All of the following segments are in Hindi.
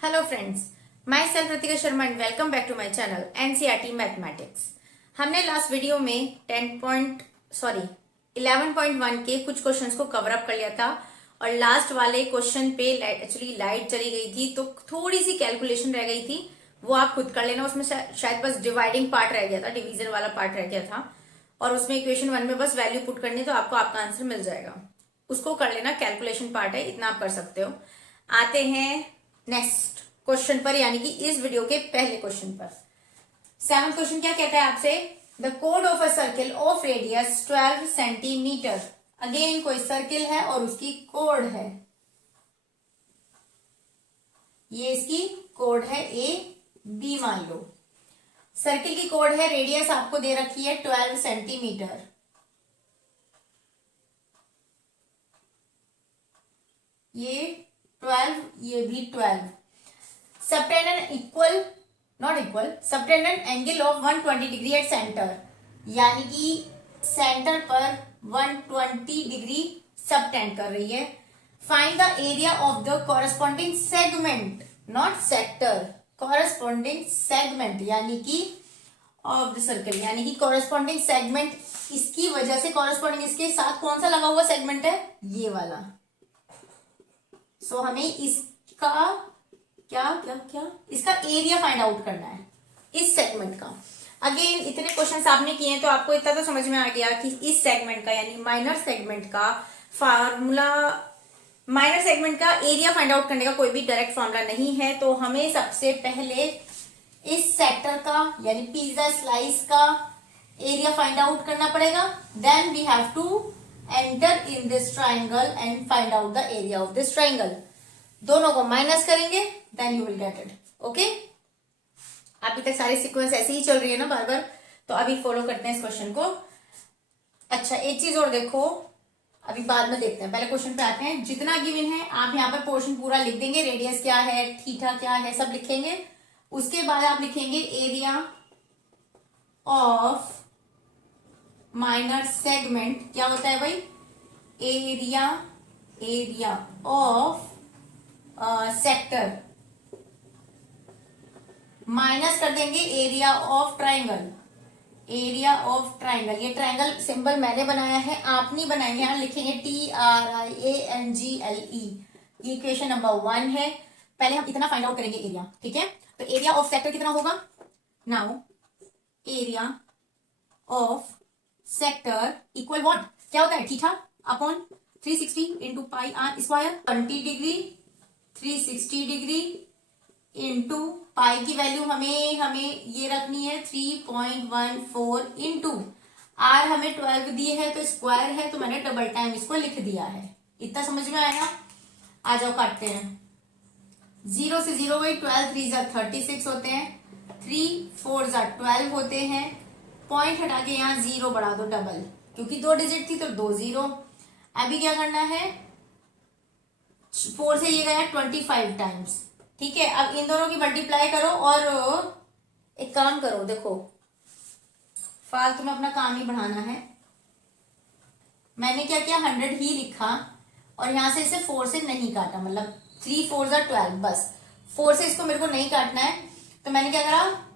Hello friends, myself Ritika Sharma and welcome back to my channel NCERT mathematics. हमने लास्ट वीडियो में 11.1 के कुछ क्वेश्चंस को कवर अप कर लिया था और लास्ट वाले क्वेश्चन पे एक्चुअली लाइट चली गई थी तो थोड़ी सी कैलकुलेशन रह गई थी, वो आप खुद कर लेना। उसमें शायद बस डिवाइडिंग पार्ट रह गया था, डिवीजन वाला पार्ट रह गया था और उसमें इक्वेशन 1 में बस वैल्यू पुट करनी तो आपको आपका आंसर मिल जाएगा। उसको कर लेना, कैलकुलेशन पार्ट है, इतना आप कर सकते हो। आते हैं नेक्स्ट क्वेश्चन पर, यानी कि इस वीडियो के पहले क्वेश्चन पर। 7th क्वेश्चन क्या कहता है आपसे? The code of a circle of radius 12 centimetre. Again कोई सर्किल है और उसकी कोड है, ये इसकी कोड है ए बी मान लो। सर्किल की कोड है, रेडियस आपको दे रखी है 12 सेंटीमीटर। ये 12, ये भी 12। Subtended an equal not equal subtended an angle of 120 degree at centre, यानी कि सेंटर पर 120 डिग्री सबटेंड कर रही है। Find the area of the corresponding segment, not sector, corresponding segment यानी कि ऑफ द सर्कल, यानी कि कॉरेस्पॉन्डिंग सेगमेंट इसकी वजह से, कॉरेस्पॉन्डिंग इसके साथ कौन सा लगा हुआ सेगमेंट है? ये वाला। सो हमें इसका क्या इसका एरिया फाइंड आउट करना है इस सेगमेंट का। अगेन इतने क्वेश्चंस आपने किए हैं तो आपको इतना तो समझ में आ गया कि इस सेगमेंट का यानी माइनर सेगमेंट का फार्मूला, माइनर सेगमेंट का एरिया फाइंड आउट करने का कोई भी डायरेक्ट फार्मूला नहीं है। तो हमें सबसे पहले इस सेक्टर का यानी पिज्जा स्लाइस का एरिया फाइंड आउट करना पड़ेगा। Then we have to enter in this triangle and find out the area of this triangle. दोनों को माइनस करेंगे, then you will get it. Okay, अभी तक सारी सीक्वेंस ऐसे ही चल रही है ना बार बार, तो अभी फॉलो करते हैं इस क्वेश्चन को। अच्छा, एक चीज और देखो, अभी बाद में देखते हैं, पहले क्वेश्चन पे आते हैं। जितना गिवन है आप यहाँ पर पोर्शन पूरा लिख देंगे, रेडियस क्या है, थीटा क्या है, सब लिखेंगे। उसके बाद आप लिखेंगे एरिया ऑफ माइनर सेगमेंट। क्या होता है भाई? एरिया ऑफ सेक्टर माइनस कर देंगे area of triangle. Area of triangle, ये ट्राइंगल सिंबल मैंने बनाया है, आप नहीं बनाएंगे। यहां लिखेंगे TRIANGLE। ये इक्वेशन नंबर 1 है। पहले हम इतना फाइंड आउट करेंगे एरिया, ठीक है? तो एरिया ऑफ सेक्टर कितना होगा? Now area of sector equal what? क्या होता है? Theta upon 360 into pi r square. 20 degree 360 degree into pi की वैल्यू हमें ये रखनी है 3.14 इंटू आर हमें 12 दिए है तो स्क्वायर है, तो मैंने डबल टाइम इसको लिख दिया है। इतना समझ में आया? आ जाओ काटते हैं। 0 से 0 गई, 12 3 जा 36 होते हैं, 3 4 जा 12 होते हैं। पॉइंट हटा के यहाँ 0 बढ़ा दो डबल, क्योंकि 2 डिजिट थी तो 2 0। अभी क्या करना है? 4 से ये गया 25 टाइम्स, ठीक है? अब इन दोनों की मल्टीप्लाई करो और एक काम करो, देखो फालतू में अपना काम ही बढ़ाना है। मैंने क्या किया, 100 ही लिखा और यहां से इसे 4 से नहीं काटा, मतलब 3 4 जा 12, बस 4 से इसको मेरे को नहीं काटना है। तो मैंने क्या करा,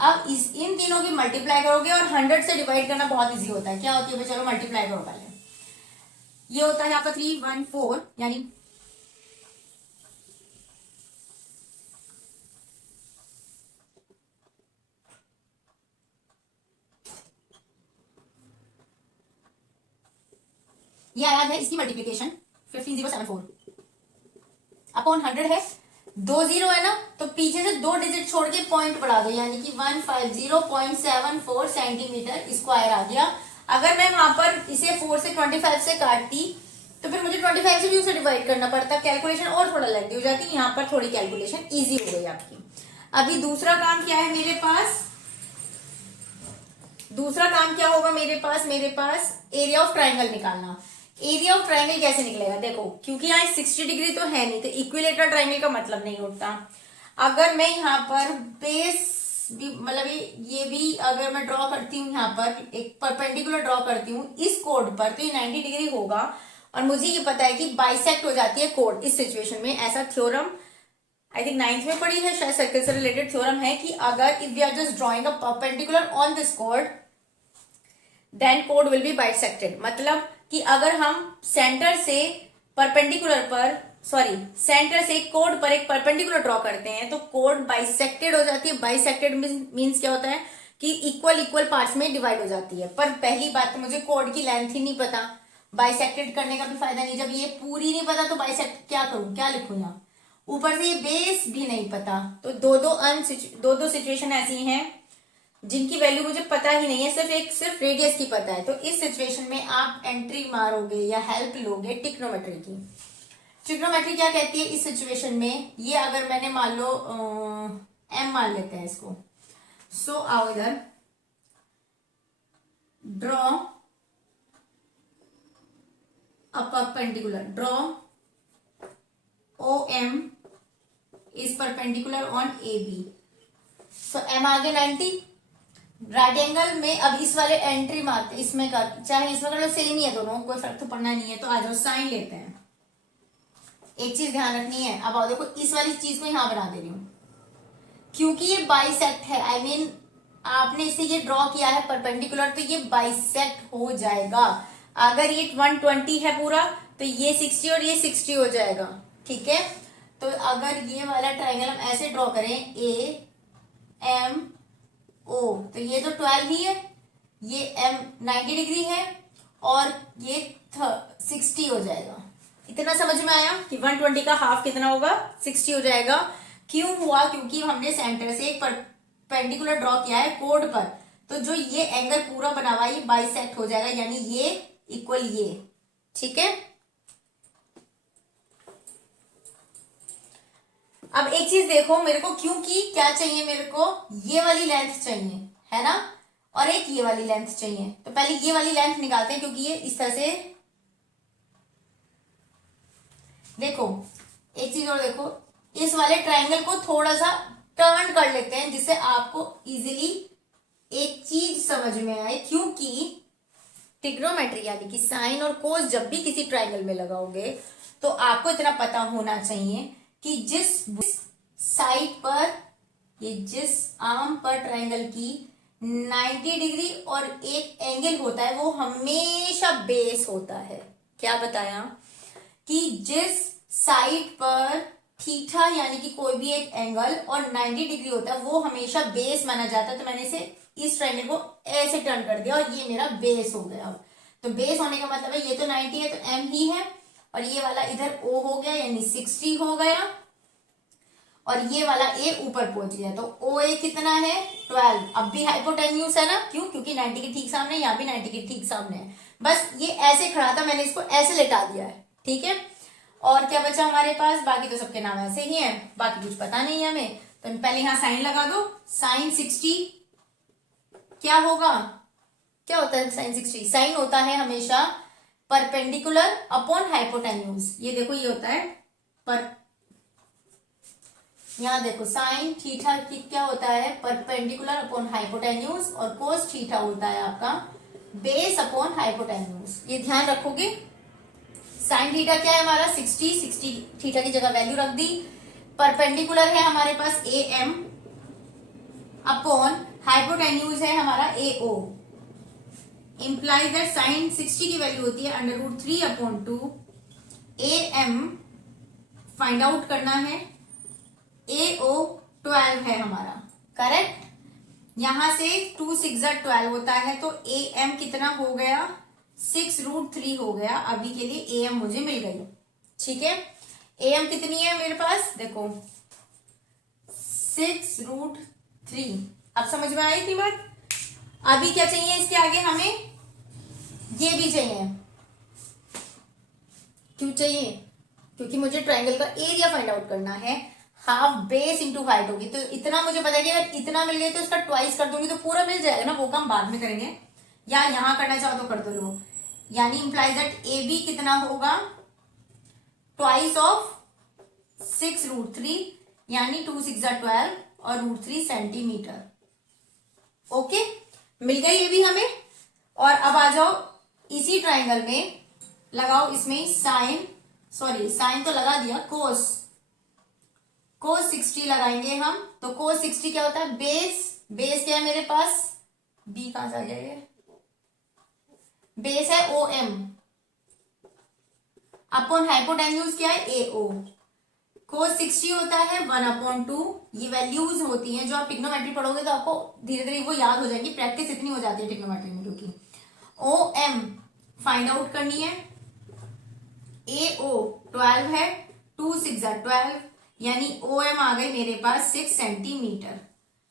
अब इन तीनों की मल्टीप्लाई करोगे और 100 से डिवाइड करना बहुत इजी होता है। क्या होती है? चलो मल्टीप्लाई करो पहले। ये होता है आपका 314, यानी ये याद है इसकी मल्टीप्लीकेशन 15074 अपॉन 100 है। 2 0 है ना, तो पीछे से 2 डिजिट छोड़ के पॉइंट बढ़ा दो, यानी कि 150.74 सेंटीमीटर स्क्वायर आ गया। अगर मैं वहां पर इसे 4 से 25 से काटती तो फिर मुझे 25 से भी उसे डिवाइड करना पड़ता, कैलकुलेशन और थोड़ा लेंथी हो जाती। यहाँ पर थोड़ी कैलकुलेशन इजी हो गई आपकी। अभी दूसरा काम क्या है मेरे पास? दूसरा काम क्या होगा मेरे पास? मेरे पास एरिया ऑफ ट्राइंगल निकालना। एरिया ऑफ ट्राइंगल कैसे निकलेगा? देखो, क्योंकि यहाँ 60 डिग्री तो है नहीं, तो इक्विलेटरल ट्राइंगल का मतलब नहीं उठता। अगर मैं यहाँ पर बेस भी, मतलब ये भी अगर मैं ड्रॉ करती हूँ, यहाँ पर एक परपेंडिकुलर ड्रॉ करती हूँ इस कोड पर, तो ये 90 डिग्री होगा। और मुझे ये पता है कि बाइसेक्ट हो जाती है कोड इस सिचुएशन में। ऐसा थ्योरम आई थिंक 9th में पढ़ी है शायद, सर्कल से रिलेटेड थ्योरम है कि अगर if we are just drawing a perpendicular on this code then code will be bisected. मतलब कि अगर हम सेंटर से परपेंडिकुलर पर सेंटर से कोड पर एक परपेंडिकुलर ड्रॉ करते हैं तो कोड बाइसेक्टेड हो जाती है। बाइसेक्टेड मीन्स क्या होता है कि इक्वल इक्वल पार्ट्स में डिवाइड हो जाती है। पर पहली बात तो मुझे कोड की लेंथ ही नहीं पता, बाइसेक्टेड करने का भी फायदा नहीं। जब ये पूरी नहीं पता तो बाइसेक्ट क्या करूं, क्या लिखूं यहाँ, ऊपर से ये बेस भी नहीं पता। तो दो दो सिचुएशन ऐसी हैं जिनकी वैल्यू मुझे पता ही नहीं है, सिर्फ रेडियस की पता है। तो इस सिचुएशन में आप एंट्री मारोगे या हेल्प लोगे ट्रिग्नोमेट्री की। ट्रिग्नोमेट्री क्या कहती है इस सिचुएशन में, ये अगर मैंने मान लो एम मान लेते हैं इसको। सो आओ इधर, draw a perpendicular, draw O M is perpendicular on A B. So M आगे 90, राइट एंगल में। अब इस वाले एंट्री मारते, इसमें कर चाहे इसमें कर लो, सेम ही है दोनों, कोई फर्क तो पड़ना नहीं है। तो आ जाओ साइन लेते हैं। एक चीज ध्यान रखनी है, अब आओ देखो इस वाली चीज को यहां बना दे रही हूं क्योंकि ये बाइसेक्ट है। आई मीन आपने इसे ये ड्रॉ किया है परपेंडिकुलर तो ये बाइसेक्ट हो जाएगा। अगर ये 120 है पूरा तो ये 60 और ये 60 हो जाएगा, ठीक है। तो अगर ये वाला ट्राइंगल हम ऐसे ड्रॉ करें ए एम ओ, तो ये तो 12 ही है, ये एम 90 डिग्री है और ये 60 हो जाएगा। इतना समझ में आया कि 120 का हाफ कितना होगा, 60 हो जाएगा। क्यों हुआ, क्योंकि हमने सेंटर से एक परपेंडिकुलर ड्रॉ किया है कोड पर, तो जो ये एंगल पूरा बना हुआ है ये बाइसेक्ट हो जाएगा, यानी ये इक्वल ये, ठीक है। अब एक चीज देखो मेरे को, क्योंकि क्या चाहिए मेरे को, ये वाली लेंथ चाहिए है ना, और एक ये वाली लेंथ चाहिए। तो पहले ये वाली लेंथ निकालते हैं क्योंकि ये इस तरह से, देखो एक चीज और देखो, इस वाले ट्रायंगल को थोड़ा सा टर्न कर लेते हैं जिससे आपको इजीली एक चीज समझ में आए। क्योंकि ट्रिग्नोमेट्री यानी कि साइन और कोस जब भी किसी ट्रायंगल में लगाओगे तो आपको इतना पता होना चाहिए कि जिस साइड पर, ये जिस आर्म पर ट्रायंगल की 90 डिग्री और एक एंगल होता है वो हमेशा बेस होता है। क्या बताया कि जिस साइड पर थीटा यानी कि कोई भी एक एंगल और 90 डिग्री होता है वो हमेशा बेस माना जाता है। तो मैंने इसे इस ट्रायंगल को ऐसे टर्न कर दिया और ये मेरा बेस हो गया। तो बेस होने का मतलब है ये तो 90 है तो एम ही है, और ये वाला इधर ओ हो गया यानी 60 हो गया, और ये वाला ए ऊपर पहुंच गया। तो ओ ए कितना है 12। अब भी हाइपोटेन्यूज है ना, क्यों, क्योंकि 90 के ठीक सामने, यहाँ भी 90 के ठीक सामने है। बस ये ऐसे खड़ा था, मैंने इसको ऐसे लेटा दिया है, ठीक है। और क्या बचा हमारे पास, बाकी तो सबके नाम ऐसे ही हैं, बाकी कुछ पता नहीं है हमें। तो पहले यहाँ साइन लगा दो, साइन 60 क्या होगा, क्या होता है साइन 60, साइन होता है हमेशा परपेंडिकुलर अपॉन हाइपोटेन्यूज। ये देखो ये होता है पर, यहाँ देखो साइन थीटा की क्या होता है परपेंडिकुलर अपॉन हाइपोटेन्यूज, और कोस थीटा होता है आपका बेस अपॉन हाइपोटेन्यूज। ये ध्यान रखोगे। साइन थीटा क्या है हमारा 60 थीटा की जगह वैल्यू रख दी। परपेंडिकुलर है हमारे पास ए एम अपॉन हाइपोटेन्यूज है हमारा ए ओ, इंप्लाइज दैट साइन 60 की वैल्यू होती है √3/2 ए एम फाइंड आउट करना है, ए ओ 12 है हमारा, करेक्ट। यहां से 2 6 12 होता है तो ए एम कितना हो गया 6√3 हो गया। अभी के लिए ए एम मुझे मिल गई, ठीक है। ए एम कितनी है मेरे पास, देखो 6√3। अब समझ में आई थी बात। अभी क्या चाहिए इसके आगे हमें, ये भी चाहिए। क्यों चाहिए, क्योंकि मुझे ट्रायंगल का एरिया फाइंड आउट करना है। हाफ बेस इंटू हाइट होगी, तो इतना मुझे पता है कि अगर इतना मिल गया तो इसका ट्वाइस कर दूंगी तो पूरा मिल जाएगा ना, वो काम बाद में करेंगे, या यहां करना चाहो तो कर दो लो। यानी इंप्लाइज दैट ए बी कितना होगा ट्वाइस ऑफ 6√3 यानी 2 6 12 और √3 सेंटीमीटर। ओके, मिल गई ये भी हमें। और अब आ जाओ इसी ट्राइंगल में लगाओ इसमें साइन तो लगा दिया, कोस cos 60 लगाएंगे हम, तो cos 60 क्या होता है, बेस क्या है मेरे पास, b कहां से आ गया ये, बेस है OM अपॉन हाइपोटेन्यूज क्या है AO। cos 60 होता है 1/2। ये वैल्यूज होती हैं जो आप ट्रिग्नोमेट्री पढ़ोगे तो आपको धीरे धीरे वो याद हो जाएंगी, प्रैक्टिस इतनी हो जाती है ट्रिग्नोमेट्री में। क्योंकि OM फाइंड आउट करनी है, AO 12 है, 2 6 12, यानी OM आ गई मेरे पास 6 सेंटीमीटर।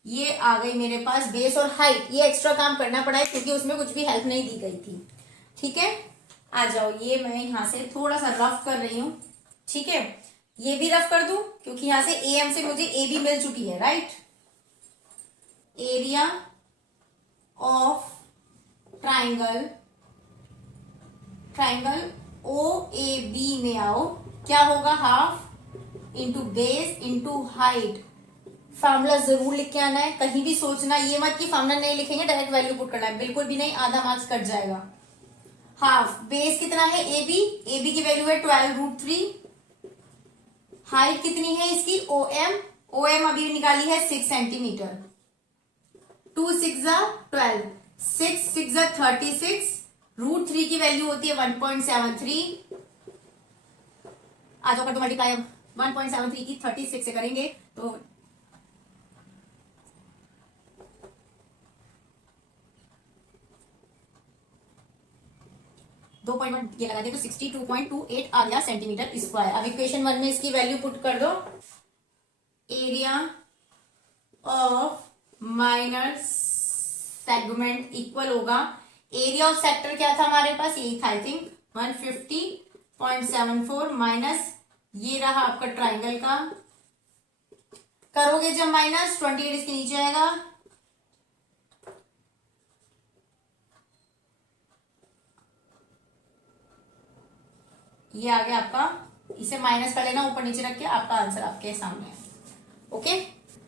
ये आ गई मेरे पास बेस और हाइट। ये एक्स्ट्रा काम करना पड़ा है क्योंकि उसमें कुछ भी हेल्प नहीं दी गई थी। ठीक है, आ जाओ, ये मैं यहां से थोड़ा सा रफ कर रही हूं। ठीक है, ये भी रफ कर दूं क्योंकि यहां से AM से मुझे AB मिल चुकी है, right. Area of triangle OAB में आओ, क्या होगा, half into base into height. Formula जरूर लिख के आना है, कहीं भी सोचना ये मत कि फार्मूला नहीं लिखेंगे डायरेक्ट वैल्यू पुट करना है, बिल्कुल भी नहीं, आधा मार्क्स कट जाएगा। हाफ बेस कितना है AB की वैल्यू है 12√3। हाइट कितनी है इसकी OM अभी निकाली है 6 सेंटीमीटर। 2 6 12, 6 6 36, √3 की वैल्यू होती है 1.73। आ जाओ कर दो मल्टीप्लाई, अब 1.73 की 36 से करेंगे तो 2.1 ये लगा दिया तो 62.28 आ गया सेंटीमीटर स्क्वायर। अब इक्वेशन 1 में इसकी वैल्यू पुट कर दो, area of minor segment equal होगा, एरिया ऑफ सेक्टर क्या था हमारे पास, यही था आई थिंक 150.74 माइनस ये रहा आपका ट्राइंगल का, करोगे जब माइनस 28 इसके नीचे आएगा, ये आ गया आपका, इसे माइनस कर लेना ऊपर नीचे रख के, आपका आंसर आपके सामने है। ओके,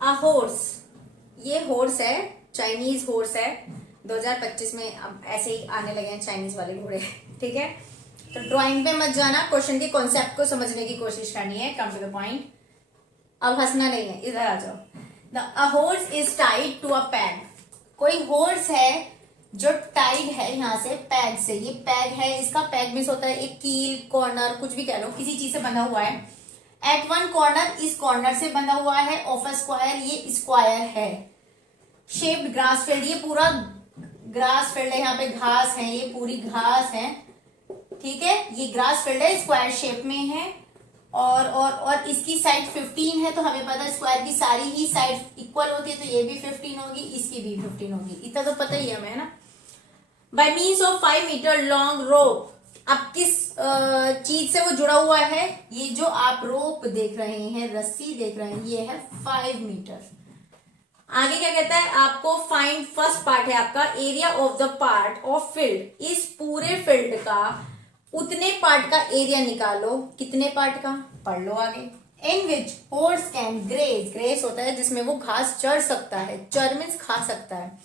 अ हॉर्स, ये हॉर्स है, चाइनीज हॉर्स है, 2025 में अब ऐसे ही आने लगे हैं चाइनीज वाले घोड़े। ठीक है, तो ड्राइंग पे मत जाना, क्वेश्चन के कॉन्सेप्ट को समझने की कोशिश करनी है, कम टू द पॉइंट। अब हंसना नहीं है, इधर आ जाओ। A horse is tied to a peg, कोई हॉर्स है जो टाइड है यहाँ से पैग से, ये पैग है, इसका पैग मिस होता है, एक कील कॉर्नर कुछ भी कह लो, किसी चीज से बंधा हुआ है। एट वन कॉर्नर, इस कॉर्नर से बंधा हुआ है, ऑफ अ स्क्वायर, ये स्क्वायर है। शेप्ड ग्रास फील्ड, ये पूरा ग्रास फील्ड है, यहाँ पे घास है, ये पूरी घास है। ठीक है, ये ग्रास फील्ड है, स्क्वायर शेप में है, और इसकी साइड 15 है, तो हमें पता है स्क्वायर की सारी ही साइड इक्वल होती है, तो ये भी 15 होगी, इसकी भी 15 होगी, इतना तो पता ही है हमें, है ना। By means of 5 metre long rope, अब किस चीज से वो जुड़ा हुआ है, ये जो आप रोप देख रहे हैं, रस्सी देख रहे हैं, ये है 5 मीटर। आगे क्या कहता है आपको, फाइंड, फर्स्ट पार्ट है आपका, area of the part of field, इस पूरे फील्ड का उतने पार्ट का एरिया निकालो, कितने पार्ट का, पढ़ लो आगे। इन विच हॉर्स कैन ग्रेज, ग्रेस होता है जिसमें वो घास चढ़ सकता है, चर मीन्स खा सकता है,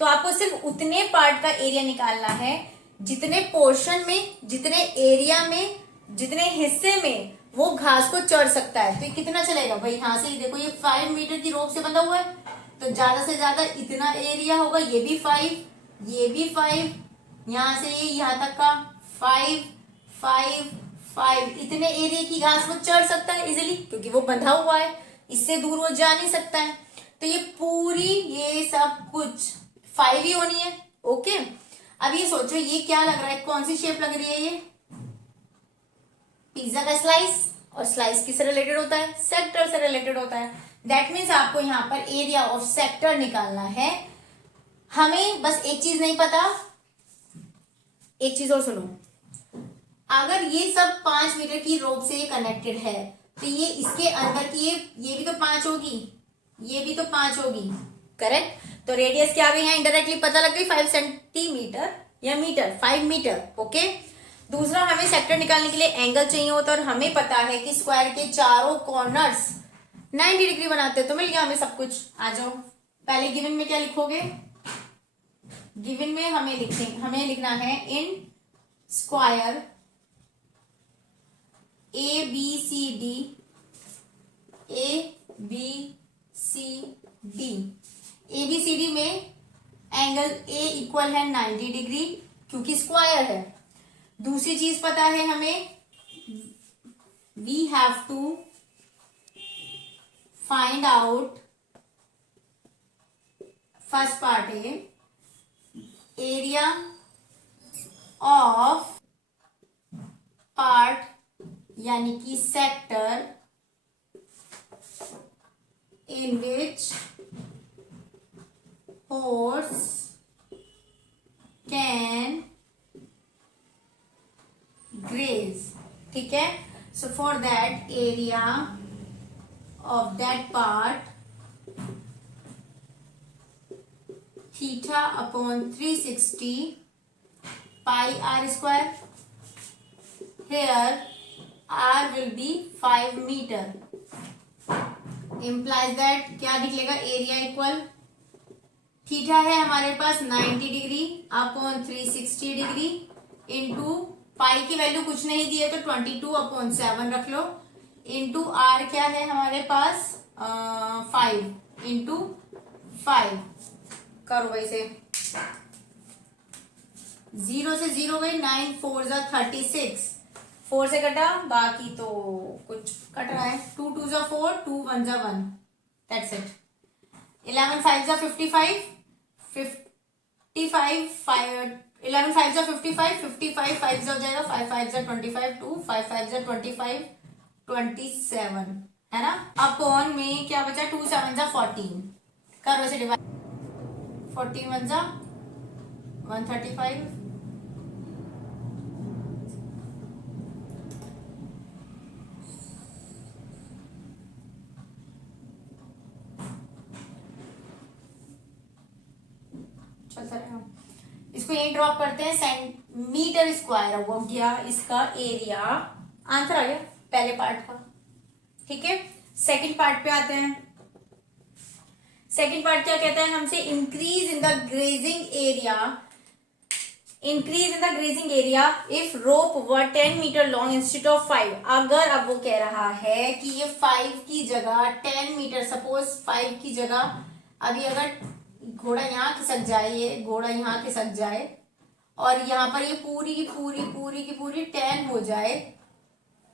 तो आपको सिर्फ उतने पार्ट का एरिया निकालना है जितने पोर्शन में, जितने एरिया में, जितने हिस्से में वो घास को चढ़ सकता है। तो ये कितना चलेगा भाई, यहां से देखो ये 5 मीटर की रोप से बंधा हुआ है, तो ज्यादा से ज्यादा इतना एरिया होगा, ये भी 5, ये भी 5, यहां से ये यहां तक का 5 5 5, इतने एरिया की घास वो चढ़ सकता है इजिली, क्योंकि वो बंधा हुआ है, इससे दूर वो जा नहीं सकता है। तो ये पूरी, ये सब कुछ 5 ही होनी है। ओके, अब ये सोचो ये क्या लग रहा है, कौन सी शेप लग रही है, ये पिज्जा का स्लाइस, और स्लाइस किससे रिलेटेड होता है, सेक्टर से रिलेटेड होता है। दैट मीन्स आपको यहाँ पर एरिया ऑफ सेक्टर निकालना है। हमें बस एक चीज नहीं पता, एक चीज और सुनो, अगर ये सब 5 मीटर की रोप से कनेक्टेड है, तो ये इसके अंदर की ये भी तो 5 होगी, ये भी तो 5 होगी, करेक्ट। तो रेडियस क्या आ गई, यहाँ इनडायरेक्टली पता लग गई 5 सेंटीमीटर या मीटर, 5 मीटर। ओके, दूसरा हमें सेक्टर निकालने के लिए एंगल चाहिए होता है, और हमें पता है कि स्क्वायर के चारों कॉर्नर्स 90 डिग्री बनाते हैं, तो मिल गया हमें सब कुछ। आ जाओ, पहले गिवन में क्या लिखोगे, गिवन में हमें लिखना है in square ABCD B C D. A B C D में एंगल ए इक्वल है 90 डिग्री क्योंकि स्क्वायर है। दूसरी चीज पता है हमें, we have to find out, first part है एरिया ऑफ पार्ट यानी कि sector in which horse can graze। ठीक है, so for that area of that part theta upon 360 pi r square, here r will be 5 meter, implies that क्या निकलेगा, एरिया इक्वल थीटा है हमारे पास 90 degree upon 360 degree into pi की वैल्यू कुछ नहीं दी है तो 22/7 रख लो, इंटू आर क्या है हमारे पास 5 इंटू 5 करो वैसे, 0 से 0 गई, 9 4 जा 36, 4 से कटा, बाकी तो कुछ कट रहा है, 2 2 जा 4, 2 1 जा 1, दैट्स इट। 11 5 जा 55, 55 5, 11 5 जा 55, 55 5 जा हो जाएगा, 5 5 जा 25, 2 5 5 जा 25, 27 है ना, अपॉन में क्या बचा, 2 7 जा 14, कर वैसे डिवाइड, 14 1 जा 135, चलता रहेगा। इसको यही ड्रॉप करते हैं, सेंटीमीटर स्क्वायर हो गया इसका एरिया, आंसर आ गया पहले पार्ट का। ठीक है, सेकंड पार्ट पे आते हैं। सेकंड पार्ट क्या कहता है हमसे, increase in the grazing area, increase in the grazing area if rope were 10 metre long instead of 5। अगर अब वो कह रहा है कि ये 5 की जगह 10 मीटर, सपोज 5 की जगह अभी अगर घोड़ा यहाँ खिसक जाए, ये घोड़ा यहाँ खिसक जाए और यहाँ पर ये पूरी की पूरी पूरी की पूरी 10 हो जाए,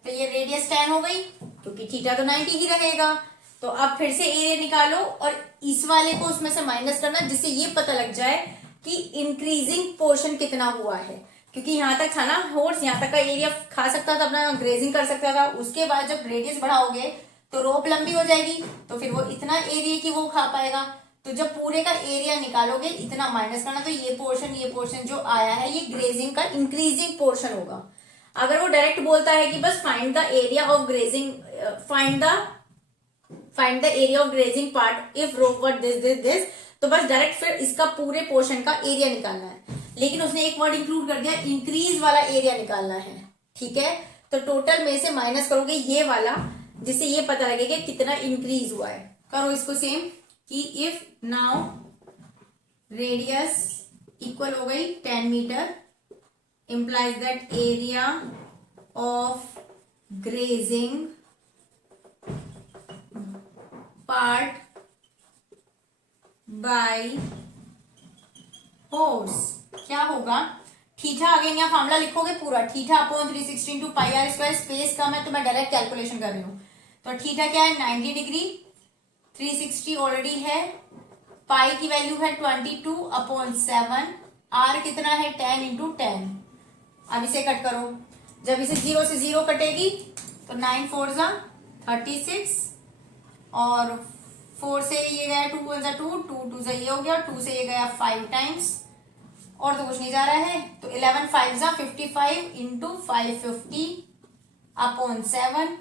तो ये रेडियस 10 हो गई क्योंकि थीटा तो 90 ही रहेगा। तो अब फिर से एरिया निकालो और इस वाले को उसमें से माइनस करना, जिससे ये पता लग जाए कि इंक्रीजिंग पोर्शन कितना हुआ है, क्योंकि यहाँ तक था ना हॉर्स, यहाँ तक का एरिया खा सकता था, अपना ग्रेजिंग कर सकता था। उसके बाद जब रेडियस बढ़ाओगे तो रोप लंबी हो जाएगी, तो फिर वो इतना एरिया की वो खा पाएगा। तो जब पूरे का एरिया निकालोगे इतना माइनस करना, तो ये पोर्शन जो आया है ये ग्रेजिंग का इंक्रीजिंग पोर्शन होगा। अगर वो डायरेक्ट बोलता है कि बस find the area of grazing, find the area of grazing part if rope were this, तो बस डायरेक्ट फिर इसका पूरे पोर्शन का एरिया निकालना है। लेकिन उसने एक वर्ड इंक्लूड कर दिया, इंक्रीज वाला एरिया निकालना है। ठीक है, तो टोटल में से माइनस करोगे ये वाला, जिससे ये पता लगेगा कितना इंक्रीज हुआ है। करो इसको सेम कि इफ नाउ रेडियस इक्वल हो गई 10 metre, implies that area of grazing part by horse क्या होगा, थीटा अगेन यहाँ फॉर्मूला लिखोगे पूरा, theta upon 360 into pi r square, space कम है तो मैं डायरेक्ट कैलकुलेशन कर रही हूँ। तो थीटा क्या है 90 डिग्री, 360 ऑलरेडी है, पाई की वैल्यू है 22/7, आर कितना है 10 इंटू 10। अब इसे कट करो, जब इसे 0 से 0 कटेगी तो 9 4 जा 36 और 4 से ये गया 2 1 जा 2, 2 2 से ये हो गया, 2 से ये गया 5 टाइम्स और तो कुछ नहीं जा रहा है, तो 11 5 जा 55 इंटू 550/7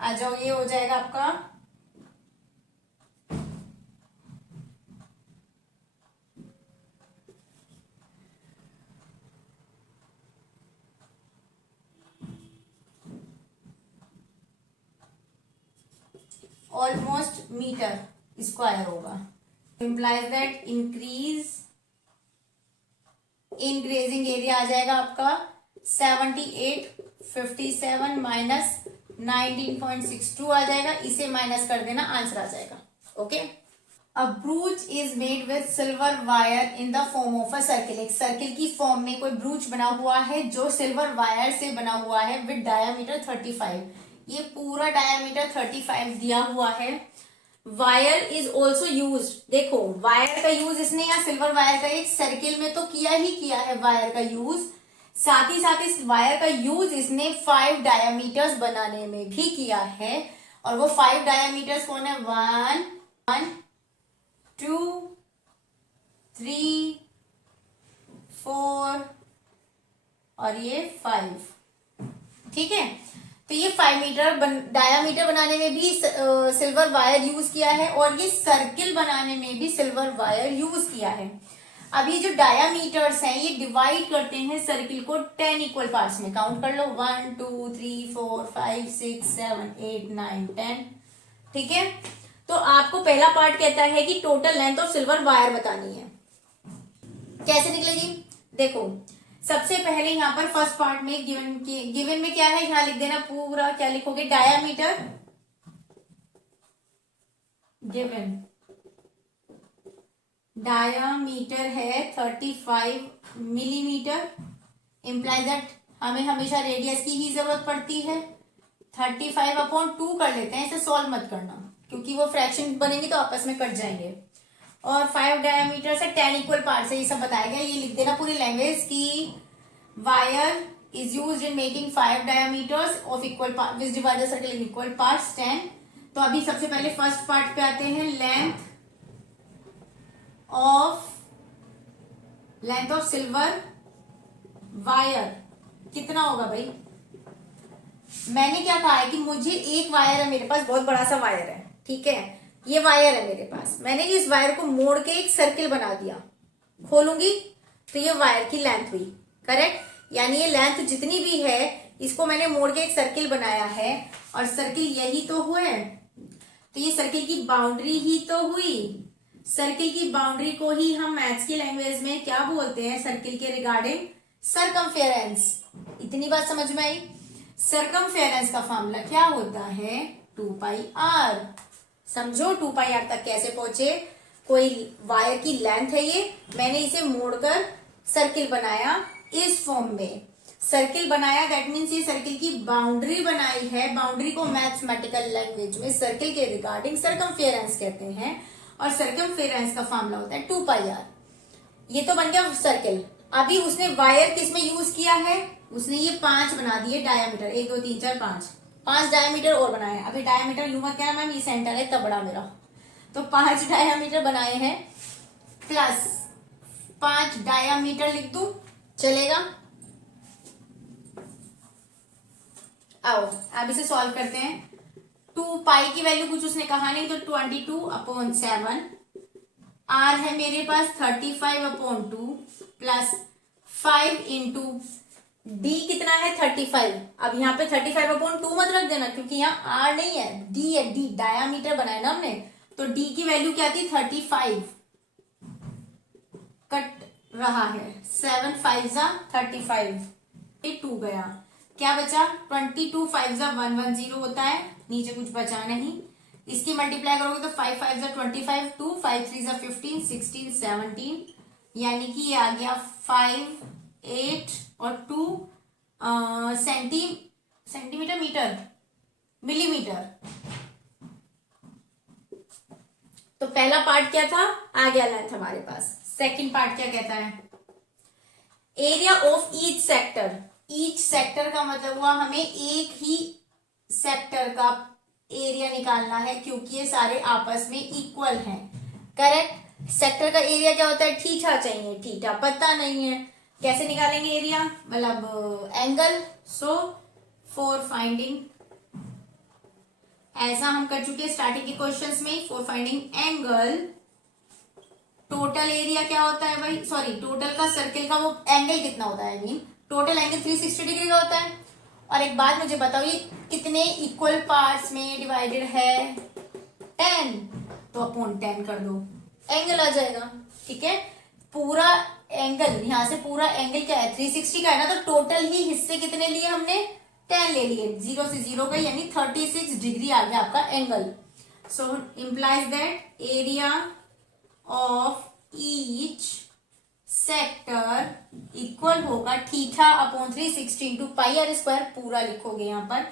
आ जाओ, ये हो जाएगा आपका ऑलमोस्ट मीटर स्क्वायर होगा। Implies that increase in grazing area आ जाएगा आपका 78 57 माइनस 19.62 आ जाएगा, इसे माइनस कर देना, आंसर आ जाएगा। Okay, a ब्रूच is made with silver wire in the form of a circle. एक सर्किल की फॉर्म में कोई ब्रूच बना हुआ है जो सिल्वर वायर से बना हुआ है विद डायामीटर 35। ये पूरा डायामीटर 35 दिया हुआ है। वायर इज ऑल्सो यूज, देखो वायर का यूज इसने यहाँ सिल्वर वायर का एक सर्किल में तो किया ही किया है वायर का यूज, साथ ही साथ इस वायर का यूज इसने 5 डायामीटर्स बनाने में भी किया है। और वो 5 डायामीटर्स कौन है? 1 2 3 4 और ये 5। ठीक है, तो ये 5 मीटर डायामीटर बनाने में भी सिल्वर वायर यूज किया है और ये सर्किल बनाने में भी सिल्वर वायर यूज किया है। अब ये जो डायामीटर्स हैं ये डिवाइड करते हैं सर्किल को 10 इक्वल पार्ट्स में। काउंट कर लो, 1 2 3 4 5 6 7 8 9 10। ठीक है, तो आपको पहला पार्ट कहता है कि total length of silver wire बतानी है। कैसे निकलेगी? देखो, सबसे पहले यहाँ पर फर्स्ट पार्ट में गिवन में क्या है, यहाँ लिख देना पूरा। क्या लिखोगे? डायामीटर गिवन, डायामीटर है 35 मिलीमीटर, इम्प्लाइज दैट हमें हमेशा रेडियस की ही जरूरत पड़ती है। 35/2 कर लेते हैं, इसे सॉल्व मत करना क्योंकि वो फ्रैक्शन बनेंगे तो आपस में कट जाएंगे। और 5 डायामीटर से 10 इक्वल पार्ट से ये सब बताया गया। ये लिख देना पूरी लैंग्वेज की wire is use in making 5 diameters of equal part which divide the circle in equal parts 10। तो अभी सबसे पहले फर्स्ट पार्ट पे आते हैं। लेंथ ऑफ सिल्वर वायर कितना होगा भाई? मैंने क्या कहा है कि मुझे एक वायर है मेरे पास, बहुत बड़ा सा वायर है। ठीक है, ये वायर है मेरे पास, मैंने इस वायर को मोड़ के एक सर्किल बना दिया। खोलूंगी तो ये वायर की लेंथ हुई, करेक्ट? यानी ये लेंथ जितनी भी है इसको मैंने मोड़ के एक सर्किल बनाया है और सर्किल यही तो हुए, तो ये सर्किल की बाउंड्री ही तो हुई। सर्किल की बाउंड्री को ही हम मैथ्स की लैंग्वेज में क्या बोलते हैं? सर्किल के रिगार्डिंग सरकमफेरेंस। इतनी बात समझ में आई? सरकमफेरेंस का फॉर्मूला क्या होता है? 2πr। समझो 2πr तक कैसे पहुंचे। कोई वायर की लेंथ है, ये मैंने इसे मोड़कर सर्किल बनाया इस फॉर्म में। सर्किल बनाया दैट मीन्स ये सर्किल की बाउंड्री बनाई है। बाउंड्री को मैथमेटिकल लैंग्वेज में सर्किल के रिगार्डिंग सरकमफेरेंस कहते हैं और सरकमफेरेंस का फॉर्मूला होता है 2πr। ये तो बन गया सर्किल। अभी उसने वायर किस में यूज किया है? उसने ये 5 बना दिए डायामीटर, 1 2 3 4 5 डायामीटर और बनाए। अभी डायामीटर लूंगा क्या मैम? ये सेंटर है, इतना बड़ा मेरा, तो 5 डायामीटर बनाए हैं प्लस 5 डायामीटर लिख दूं, चलेगा? आओ अब इसे सॉल्व करते हैं। 2π की वैल्यू कुछ उसने कहा नहीं, तो 22/7। r है मेरे पास 35/2 प्लस 5 इंटू d कितना है? 35। अब यहाँ पे 35/2 मत रख देना क्योंकि यहाँ r नहीं है, d है। d डायामीटर बनाया ना हमने, तो d की वैल्यू क्या थी? 35 कट रहा है, 7 5 35, 2 गया, क्या बचा? 22 5 110 होता है, नीचे कुछ बचा नहीं। इसकी मल्टीप्लाई करोगे तो 5 5 25, 2 5 3 15 16 17, यानी कि ये आ गया 5 8 और 2 सेंटीमीटर मीटर मिलीमीटर। तो पहला पार्ट क्या था? आ गया लेंथ हमारे पास। सेकंड पार्ट क्या कहता है? Area of each sector. Each sector का मतलब हुआ हमें एक ही सेक्टर का एरिया निकालना है क्योंकि ये सारे आपस में इक्वल हैं, करेक्ट? सेक्टर का एरिया क्या होता है? थीटा चाहिए, थीटा पता नहीं है, कैसे निकालेंगे एरिया? मतलब एंगल। सो फॉर फाइंडिंग, ऐसा हम कर चुके स्टार्टिंग के क्वेश्चंस में, for finding angle total area क्या होता है भाई? सॉरी, टोटल का सर्किल का वो एंगल कितना होता है? I mean total angle 360 degree का होता है। और एक बात मुझे बताओ, ये कितने इक्वल पार्ट्स में डिवाइडेड है? 10, तो अपॉन 10 कर दो, एंगल आ जाएगा। ठीक है, पूरा एंगल, यहां से पूरा एंगल क्या है? 360 का है ना, तो टोटल ही हिस्से कितने लिए हमने? tan ले लिए, 0 से 0 का, यानी 36 डिग्री आ गया आपका angle. So implies that area of each sector equal होगा theta upon 360 into pi r square. पूरा लिखोगे यहाँ पर.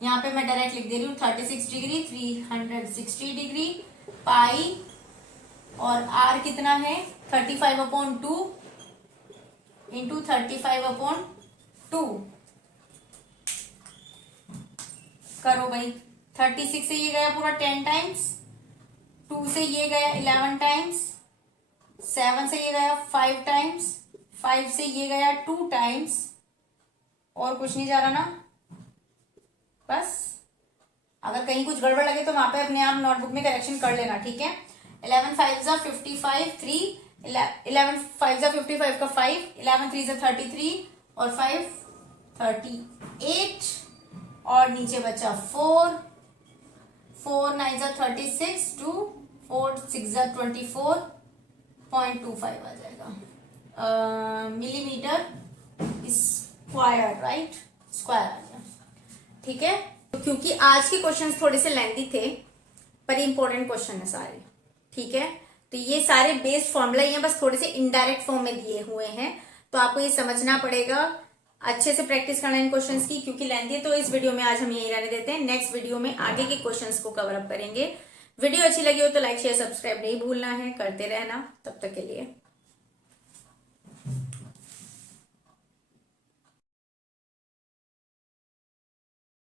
यहाँ पे मैं डायरेक्ट लिख दे रही हूँ 36 डिग्री 360 डिग्री पाई, और आर कितना है 35 अपॉन 2 इंटू 35 अपॉन 2. करो भाई. 36 से ये गया पूरा 10 टाइम्स, 2 से ये गया 11 टाइम्स, 7 से ये गया 5 टाइम्स, 5 से ये गया 2 टाइम्स, और कुछ नहीं जा रहा ना. बस अगर कहीं कुछ गड़बड़ लगे तो वहां पे अपने आप नोटबुक में करेक्शन कर लेना, ठीक है. 11 5 जा 55, 3 11 5 जा 55 का 5, 11 3 जा 33 और 5 38, और नीचे बचा 4 4 9 जा 36, 2 4 6 जा 24.25 आ जाएगा मिलीमीटर स्क्वायर, राइट. स्क्वायर आ गया, ठीक है. तो क्योंकि आज के क्वेश्चंस थोड़े से लेंथी थे पर इंपॉर्टेंट क्वेश्चन है सारे, ठीक है. तो ये सारे बेस्ड फॉर्मूला ही हैं, बस थोड़े से इनडायरेक्ट फॉर्म में दिए हुए हैं, तो आपको ये समझना पड़ेगा, अच्छे से प्रैक्टिस करना इन क्वेश्चंस की, क्योंकि लेंथी है. तो इस वीडियो में आज हम यही रहने देते हैं. नेक्स्ट वीडियो में आगे के क्वेश्चंस को कवर अप करेंगे. वीडियो अच्छी लगी हो तो लाइक शेयर सब्सक्राइब नहीं भूलना है, करते रहना. तब तक के लिए